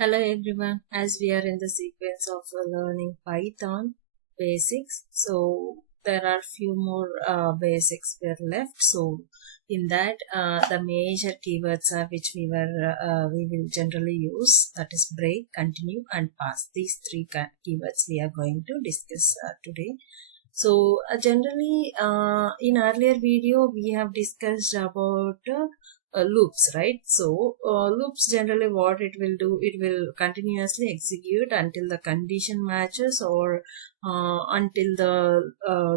Hello everyone, as we are in the sequence of learning Python basics, so there are few more basics were left. So in that the major keywords are which we will generally use, that is break, continue and pass. These three keywords we are going to discuss today. So generally in earlier video we have discussed about loops, right? So loops generally what it will do, it will continuously execute until the condition matches or until the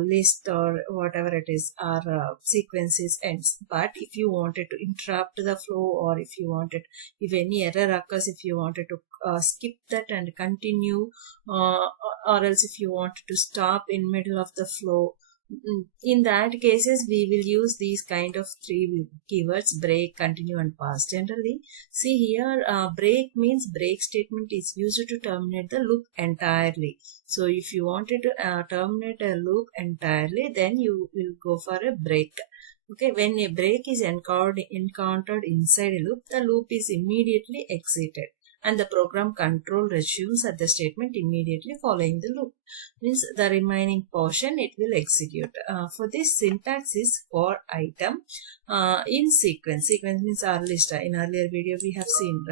list or whatever it is or sequences ends. But if you wanted to interrupt the flow, or if any error occurs, if you wanted to skip that and continue, or else if you wanted to stop in middle of the flow, in that cases we will use these kind of three keywords: break, continue and pass. Generally, see here, break means break statement is used to terminate the loop entirely. So if you wanted to terminate a loop entirely, then you will go for a break. Okay, when a break is encountered inside a loop, the loop is immediately exited and the program control resumes at the statement immediately following the loop. Means the remaining portion it will execute. For this, syntax is for item in sequence. Sequence means our list. In earlier video we have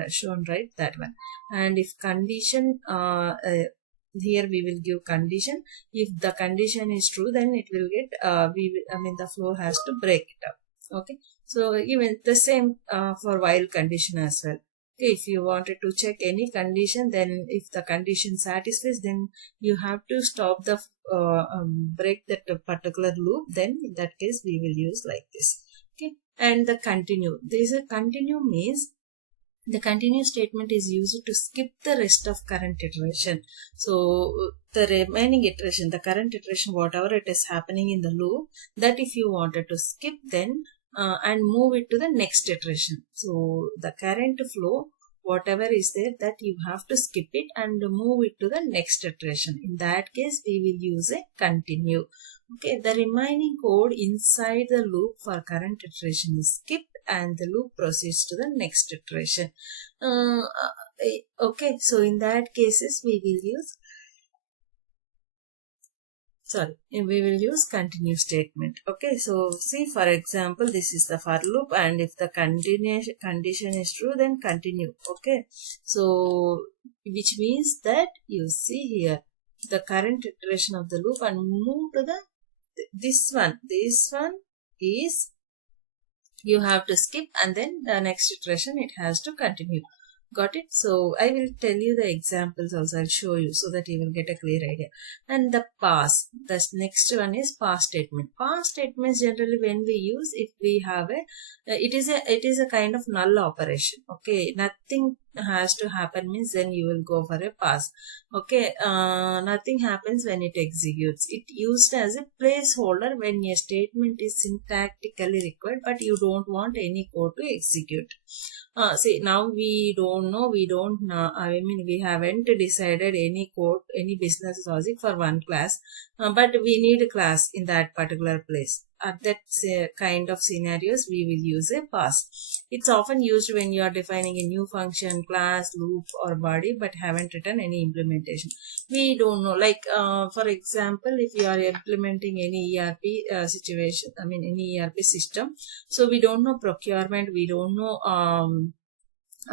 shown, right, that one. And if condition, here we will give condition. If the condition is true, then it will get the flow has to break it up. Okay, so even the same for while condition as well. Okay, if you wanted to check any condition, then if the condition satisfies, then you have to stop the break that particular loop. Then in that case we will use like this. Okay, and the continue. This continue means the continue statement is used to skip the rest of current iteration. So the remaining iteration, the current iteration, whatever it is happening in the loop, that if you wanted to skip, then and move it to the next iteration. So the current flow, whatever is there, that you have to skip it and move it to the next iteration. In that case, we will use a continue. Okay, the remaining code inside the loop for current iteration is skipped and the loop proceeds to the next iteration. Okay, so in that cases we will use continue statement. Okay, so see, for example, this is the for loop, and if the condition is true, then continue. Okay, so which means that you see here the current iteration of the loop and move to the this one is you have to skip, and then the next iteration it has to continue. Got it? So I will tell you the examples also. I'll show you so that you will get a clear idea. And the pass. The next one is pass statement. Pass statements generally when we use, if we have it is a kind of null operation. Okay, nothing has to happen means then you will go for a pass. Okay, nothing happens when it executes. It used as a placeholder when a statement is syntactically required, but you don't want any code to execute. See, now we haven't decided any code, any business logic for one class, but we need a class in that particular place. At that kind of scenarios, we will use a pass. It's often used when you are defining a new function, class, loop or body, but haven't written any implementation. We don't know, like for example, if you are implementing any ERP situation, any ERP system, so we don't know procurement, we don't know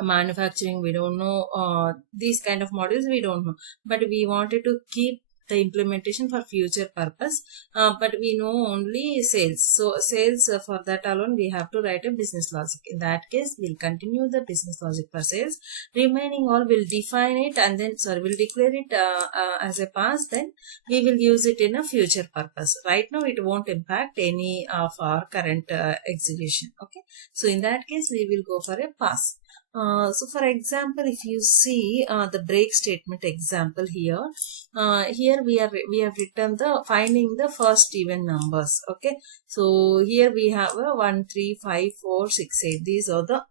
manufacturing, we don't know these kind of modules, we don't know, but we wanted to keep the implementation for future purpose, but we know only sales. So sales, for that alone we have to write a business logic. In that case, we'll continue the business logic for sales. Remaining all will define it and then we'll declare it as a pass. Then we will use it in a future purpose. Right now it won't impact any of our current execution. Okay, so in that case we will go for a pass. So for example, if you see the break statement example here, here we have written the finding the first even numbers. Okay, so here we have 1, 3, 5, 4, 6, 8. These are the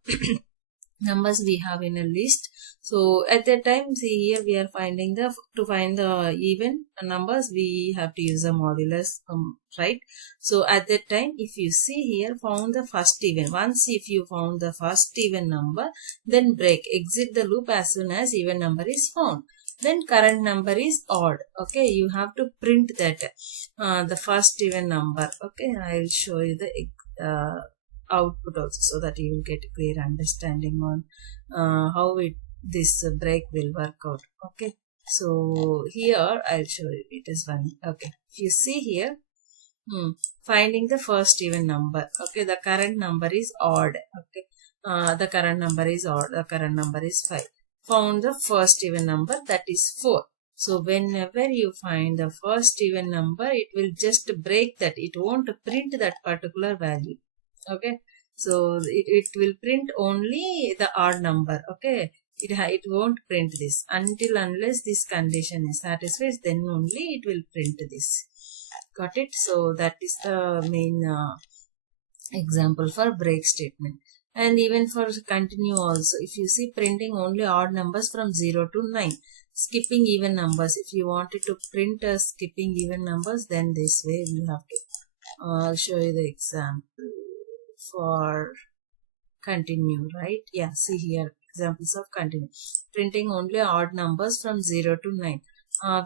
numbers we have in a list. So at that time, see here we are finding to find the even numbers, we have to use a modulus, right? So at that time, if you see here, found the first even. Once if you found the first even number, then break, exit the loop as soon as even number is found. Then current number is odd. Okay, you have to print that the first even number. Okay, I will show you the output also, so that you will get a clear understanding on how this break will work out. Okay, so here I'll show you, it is one. Okay, if you see here, finding the first even number. Okay, the current number is odd. Okay, the current number is odd, the current number is 5. Found the first even number, that is 4. So whenever you find the first even number, it will just break that, it won't print that particular value. Okay, so it will print only the odd number. Okay, it won't print this unless this condition is satisfied, then only it will print this. Got it? So that is the main example for break statement. And even for continue also, if you see, printing only odd numbers from 0 to 9, skipping even numbers. If you wanted to print skipping even numbers, then this way we have to. I'll show you the example for continue, right? Yeah, see here, examples of continue. Printing only odd numbers from 0 to 9.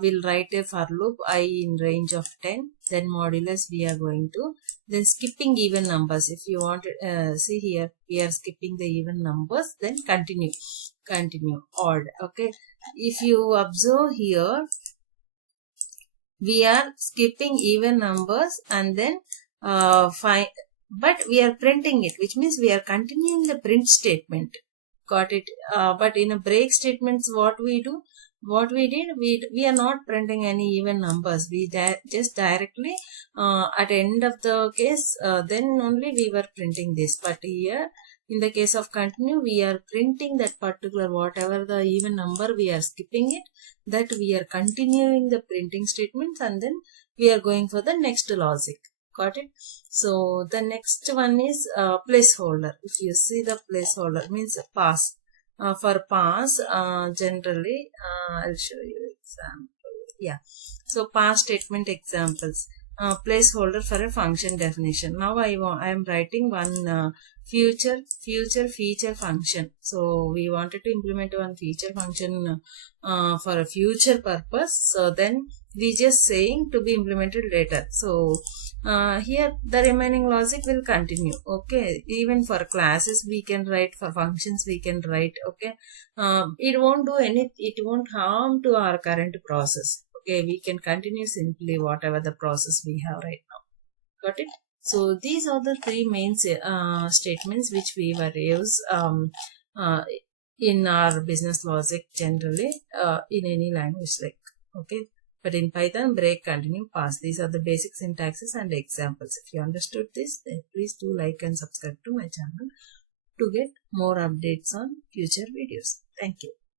We'll write a for loop I in range of 10, then modulus we are going to, then skipping even numbers. If you want to see here, we are skipping the even numbers, then continue odd. Okay, if you observe here, we are skipping even numbers and then but we are printing it, which means we are continuing the print statement. Got it? But in a break statements, what we did, we are not printing any even numbers. We just directly at the end of the case, then only we were printing this. But here, in the case of continue, we are printing that particular whatever the even number, we are skipping it, that we are continuing the printing statements, and then we are going for the next logic. Got it? So the next one is placeholder. If you see the placeholder, means pass. For pass, generally, I'll show you example. Yeah. So pass statement examples. Placeholder for a function definition. Now I am writing one future feature function. So we wanted to implement one feature function for a future purpose. So then we just saying to be implemented later. So here the remaining logic will continue. Okay, even for classes we can write, for functions we can write. Okay, it won't harm to our current process. Okay, we can continue simply whatever the process we have right now. Got it? So these are the three main statements which we were use in our business logic generally in any language, like. Okay, but in Python, break, continue, pass. These are the basic syntaxes and examples. If you understood this, then please do like and subscribe to my channel to get more updates on future videos. Thank you.